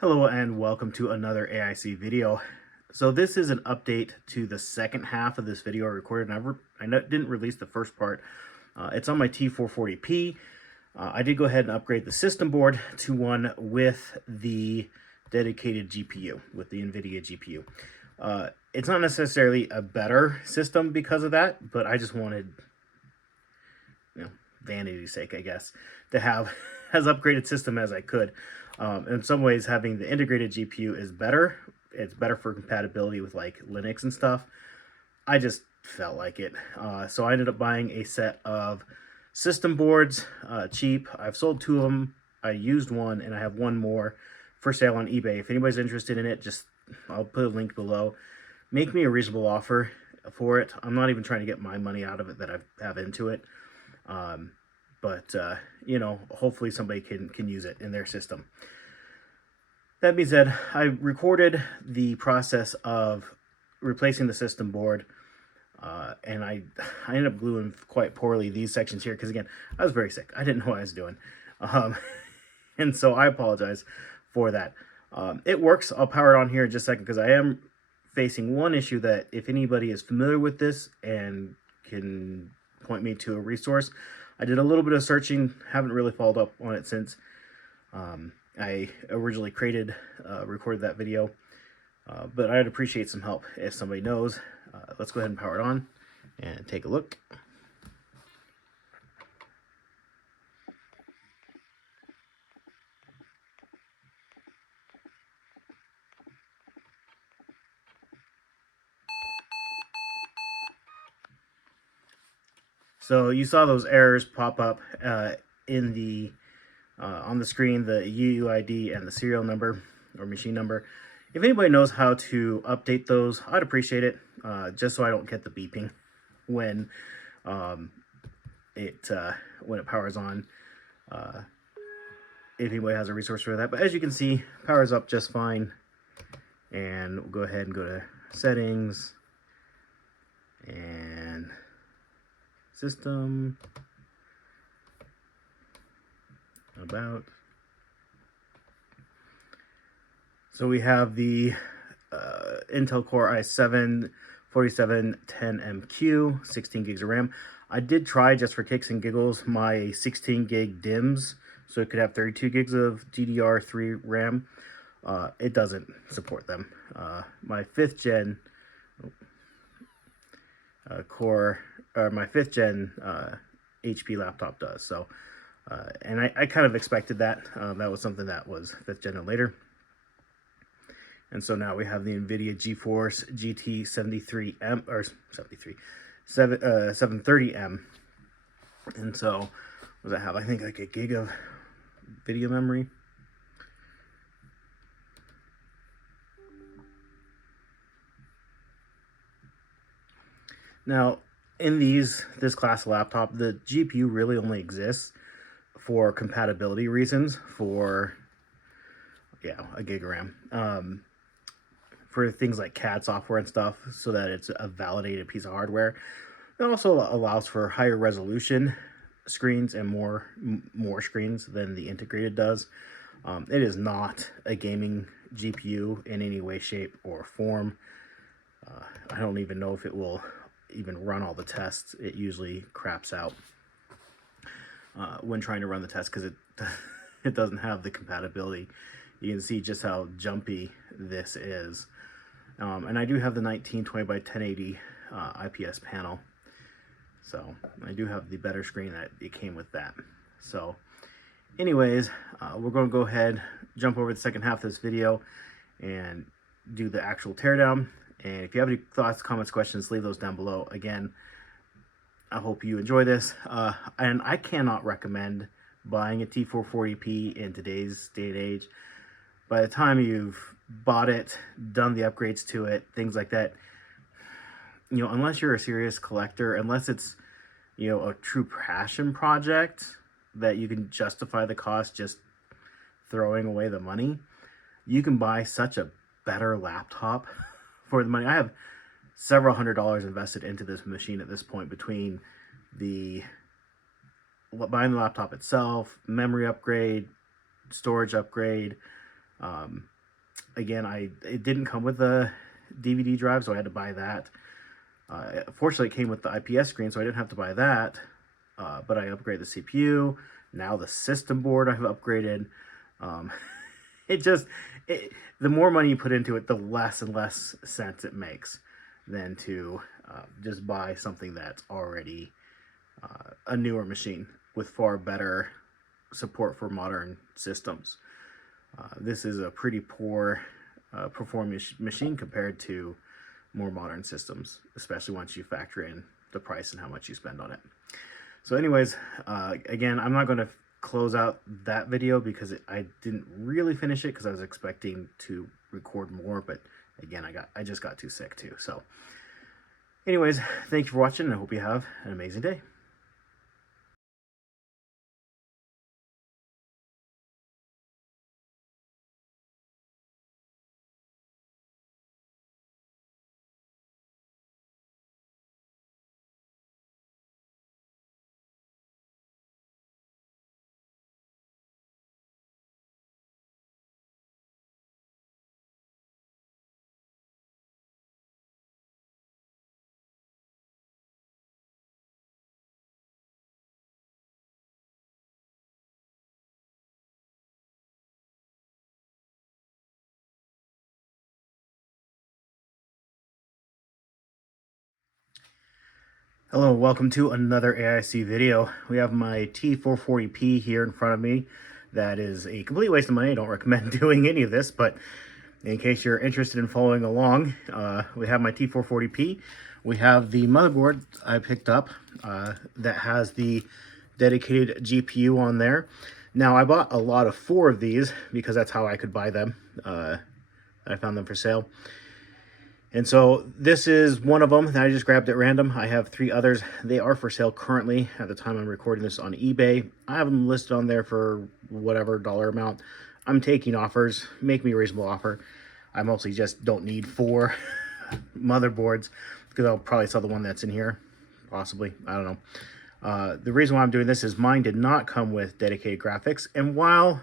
Hello and welcome to another AIC video. So this is an update to the second half of this video I recorded. Didn't release the first part. It's on my T440p. I did go ahead and upgrade the system board to one with the dedicated GPU, with the NVIDIA GPU. It's not necessarily a better system because of that, but I just wanted, vanity's sake, I guess, to have as upgraded system as I could. In some ways, having the integrated GPU is better. It's better for compatibility with like Linux and stuff. I just felt like it. So I ended up buying a set of system boards, cheap. I've sold two of them. I used one and I have one more for sale on eBay. If anybody's interested in it, I'll put a link below. Make me a reasonable offer for it. I'm not even trying to get my money out of it that I have into it. Hopefully somebody can use it in their system. That being said, I recorded the process of replacing the system board, and I ended up gluing quite poorly these sections here because, again, I was very sick. I didn't know what I was doing, and so I apologize for that. It works. I'll power it on here in just a second because I am facing one issue that if anybody is familiar with this and can point me to a resource. I did a little bit of searching, haven't really followed up on it since. I originally recorded that video, but I'd appreciate some help if somebody knows. Let's go ahead and power it on and take a look. So you saw those errors pop up in the on the screen, the UUID and the serial number or machine number. If anybody knows how to update those, I'd appreciate it, just so I don't get the beeping when it powers on. If anybody has a resource for that, but as you can see, powers up just fine. And we'll go ahead and go to settings and system, about. So we have the Intel Core i7 4710MQ, 16 gigs of RAM. I did try, just for kicks and giggles, my 16 gig DIMMs, so it could have 32 gigs of DDR3 RAM. It doesn't support them. My 5th gen my 5th gen HP laptop does. So, and I kind of expected that. That was something that was 5th gen and later. And so now we have the NVIDIA GeForce GT 730M. And so, what does that have? I think like a gig of video memory. Now, in this class of laptop, the GPU really only exists for compatibility reasons for, a gig of RAM. For things like CAD software and stuff, so that it's a validated piece of hardware. It also allows for higher resolution screens and more screens than the integrated does. It is not a gaming GPU in any way, shape, or form. I don't even know if it will even run all the tests. It usually craps out when trying to run the test because it doesn't have the compatibility. You can see just how jumpy this is. And I do have the 1920 by 1080 IPS panel. So I do have the better screen that it came with that. So anyways, we're going to go ahead, jump over the second half of this video and do the actual teardown. And if you have any thoughts, comments, questions, leave those down below. Again, I hope you enjoy this. And I cannot recommend buying a T440p in today's day and age. By the time you've bought it, done the upgrades to it, things like that, unless you're a serious collector, unless it's, a true passion project that you can justify the cost just throwing away the money, you can buy such a better laptop for the money. I have several $100s invested into this machine at this point, between buying the laptop itself, memory upgrade, storage upgrade, Again, it didn't come with a DVD drive, so I had to buy that. Fortunately, it came with the IPS screen, so I didn't have to buy that. But I upgraded the CPU. Now the system board I've upgraded. Um, the more money you put into it, the less and less sense it makes than to just buy something that's already a newer machine with far better support for modern systems. This is a pretty poor performing machine compared to more modern systems, especially once you factor in the price and how much you spend on it. So anyways, again, I'm not going to close out that video because I didn't really finish it because I was expecting to record more, but again, I just got too sick too. So anyways, thank you for watching, and I hope you have an amazing day. Hello, welcome to another AIC video. We have my T440p here in front of me. That is a complete waste of money. I don't recommend doing any of this, but in case you're interested in following along, we have my T440p. We have the motherboard I picked up that has the dedicated GPU on there. Now, I bought a lot of 4 of these because that's how I could buy them. I found them for sale. And so this is one of them that I just grabbed at random. I have 3 others. They are for sale currently at the time I'm recording this on eBay. I have them listed on there for whatever dollar amount. I'm taking offers. Make me a reasonable offer. I mostly just don't need 4 motherboards because I'll probably sell the one that's in here. Possibly. I don't know. The reason why I'm doing this is mine did not come with dedicated graphics. And while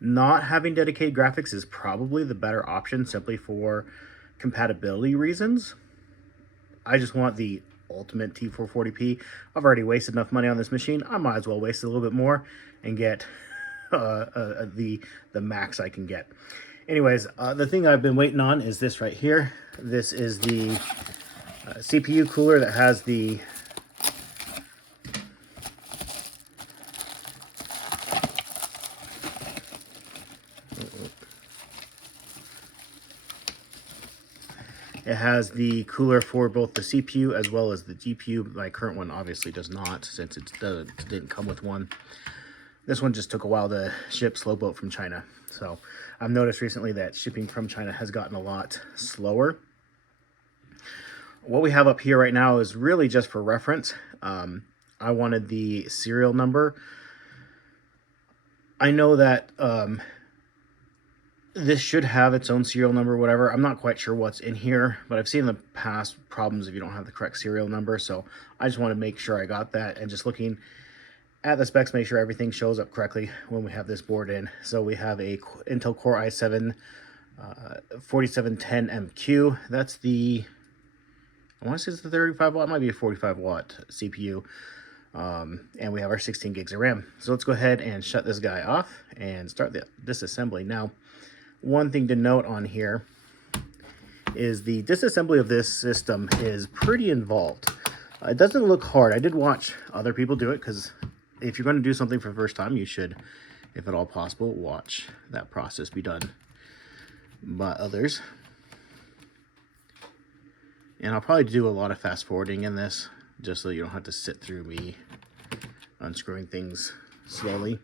not having dedicated graphics is probably the better option simply for compatibility reasons, I just want the ultimate T440p. I've already wasted enough money on this machine. I might as well waste a little bit more and get the max I can get. Anyways, the thing I've been waiting on is this right here. This is the CPU cooler that has the cooler for both the CPU as well as the GPU. My current one obviously does not, since it didn't come with one. This one just took a while to ship slow boat from China. So I've noticed recently that shipping from China has gotten a lot slower. What we have up here right now is really just for reference. I wanted the serial number. I know that this should have its own serial number or whatever. I'm not quite sure what's in here, but I've seen in the past problems if you don't have the correct serial number. So I just want to make sure I got that, and just looking at the specs, make sure everything shows up correctly when we have this board in. So we have a Intel Core i7 4710MQ. That's the, I want to say it's the 35 watt, might be a 45 watt CPU. And we have our 16 gigs of RAM. So let's go ahead and shut this guy off and start the disassembly. Now, one thing to note on here is the disassembly of this system is pretty involved. It doesn't look hard. I did watch other people do it, because if you're going to do something for the first time, you should, if at all possible, watch that process be done by others. And I'll probably do a lot of fast forwarding in this, just so you don't have to sit through me unscrewing things slowly.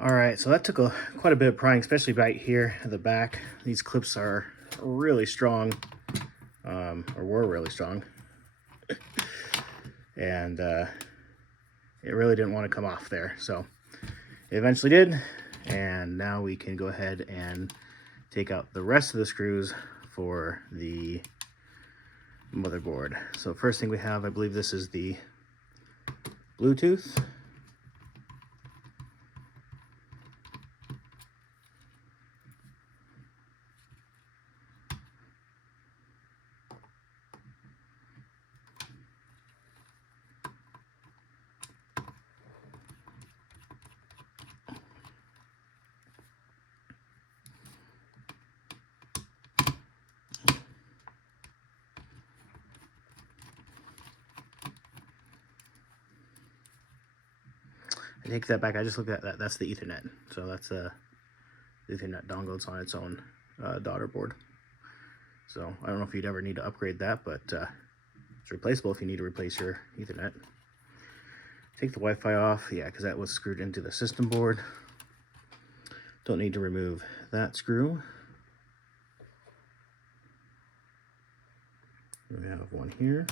All right, so that took quite a bit of prying, especially right here at the back. These clips are really strong, or were really strong. And it really didn't want to come off there. So it eventually did. And now we can go ahead and take out the rest of the screws for the motherboard. So first thing we have, I believe this is the Bluetooth. I take that back. I just looked at that. That's the Ethernet. So that's the Ethernet dongle. It's on its own daughter board. So I don't know if you'd ever need to upgrade that, but it's replaceable if you need to replace your Ethernet. Take the Wi-Fi off. Yeah, because that was screwed into the system board. Don't need to remove that screw. We have one here.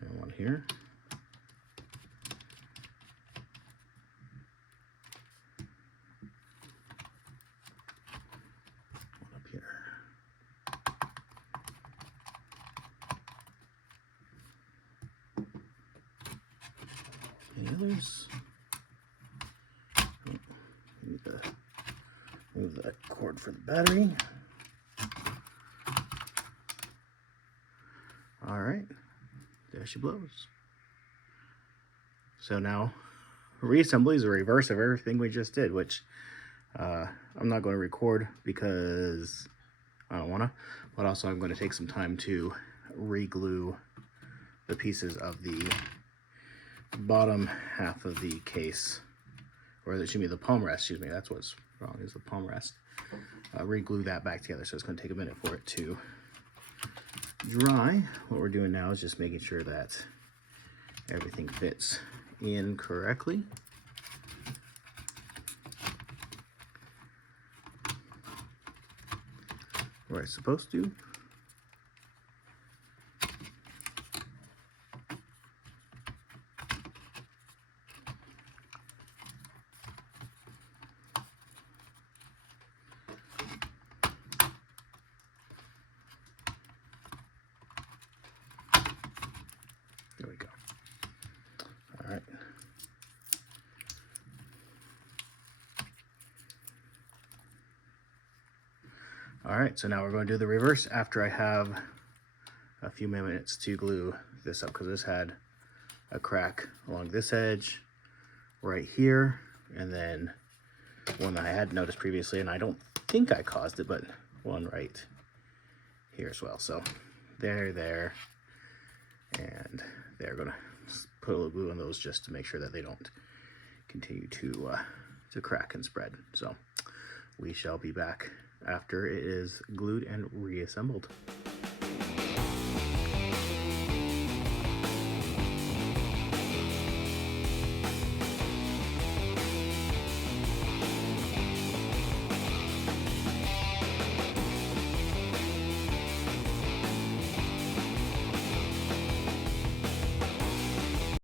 And one here. One up here. Any others? Need to move the cord for the battery. All right, there she blows. So now reassembly is a reverse of everything we just did, which I'm not going to record because I don't want to, but also I'm going to take some time to re-glue the pieces of the bottom half of the case, or it should be the palm rest, excuse me, that's what's wrong, is the palm rest. Re-glue that back together, so it's going to take a minute for it to dry. What we're doing now is just making sure that everything fits in correctly. Where it's supposed to. There we go. All right. All right, so now we're going to do the reverse after I have a few minutes to glue this up, because this had a crack along this edge right here, and then one that I had noticed previously, and I don't think I caused it, but one right here as well. So there, and they're gonna put a little glue on those just to make sure that they don't continue to crack and spread. So we shall be back after it is glued and reassembled.